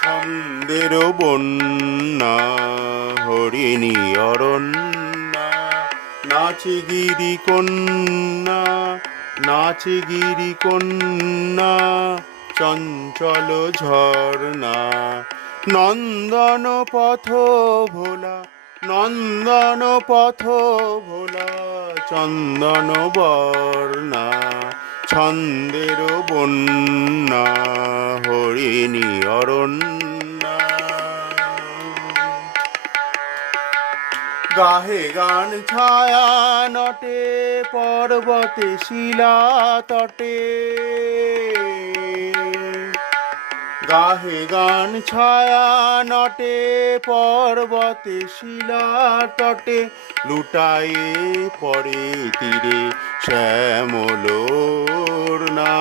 ছন্দের বন্যা হরিণী অরণ্যা, নাচে গিরি কন্যা, নাচে গিরি কন্যা, চঞ্চল ঝর্ণা। নন্দন পথ ভোলা, নন্দন পথ ভোলা, চন্দন বর্ণা, ছন্দের বন্যা হরিণী অরণ্যা। গাহে গান ছায়া নটে পর্বতে শিলা তটে, গাহে গান ছায়া নটে পর্বতে শিলা তটে, লুটায়ে পরে তীরে শ্যামলোর না,